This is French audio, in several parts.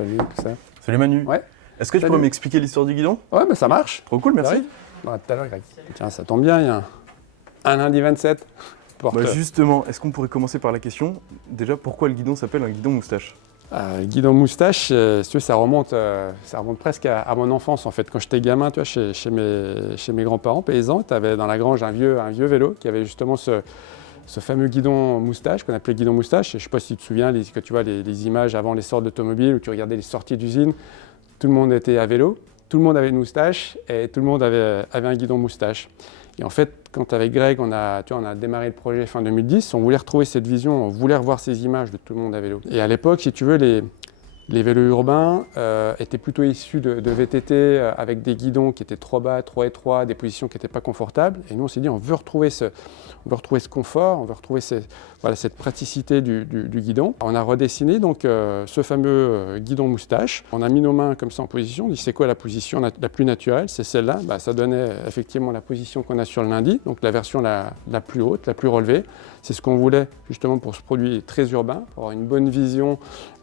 Salut, tout ça. Salut Manu. Ouais. Est-ce que tu Salut. pourrais m'expliquer l'histoire du guidon? Ouais, mais ça marche. Trop cool, merci. Ouais, tout à l'heure, Greg. Tiens, ça tombe bien, il y a un lundi 27. Bah justement, est-ce qu'on pourrait commencer par la question, déjà pourquoi le guidon s'appelle un guidon moustache? Guidon moustache, si tu veux, ça remonte presque à mon enfance en fait. Quand j'étais gamin, tu vois, chez mes grands-parents paysans, tu avais dans la grange un vieux vélo qui avait justement ce fameux guidon moustache qu'on appelait guidon moustache. Je ne sais pas si tu te souviens, quand tu vois les images avant l'essor de l'automobile où tu regardais les sorties d'usine, tout le monde était à vélo, tout le monde avait une moustache et tout le monde avait un guidon moustache. Et en fait, quand avec Greg, on a démarré le projet fin 2010, on voulait retrouver cette vision, on voulait revoir ces images de tout le monde à vélo. Et à l'époque, si tu veux, les vélos urbains étaient plutôt issus de VTT avec des guidons qui étaient trop bas, trop étroits, des positions qui n'étaient pas confortables. Et nous, on s'est dit, on veut retrouver ce confort, on veut retrouver cette praticité du guidon. On a redessiné donc ce fameux guidon moustache. On a mis nos mains comme ça en position. On dit, c'est quoi la position la plus naturelle? C'est celle-là. Ça donnait effectivement la position qu'on a sur le lundi, donc la version la plus haute, la plus relevée. C'est ce qu'on voulait justement pour ce produit très urbain, pour avoir une bonne vision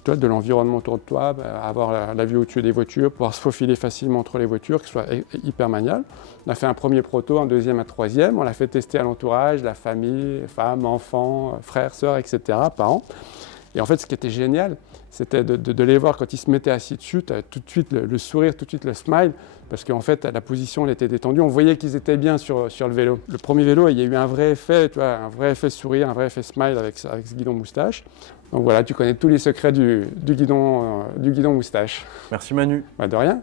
de l'environnement autour de toi, avoir la vue au-dessus des voitures, pouvoir se faufiler facilement entre les voitures, que ce soit hyper maniable. On a fait un premier proto, un deuxième, un troisième. On l'a fait tester à l'entourage, la famille, femmes, enfants, frères, sœurs, etc., parents. Et en fait, ce qui était génial, c'était de les voir quand ils se mettaient assis dessus, tu as tout de suite le sourire, tout de suite le smile, parce qu'en fait, la position elle était détendue. On voyait qu'ils étaient bien sur le vélo. Le premier vélo, il y a eu un vrai effet, tu vois, un vrai effet sourire, un vrai effet smile avec ce guidon moustache. Donc voilà, tu connais tous les secrets du guidon moustache. Merci Manu. De rien.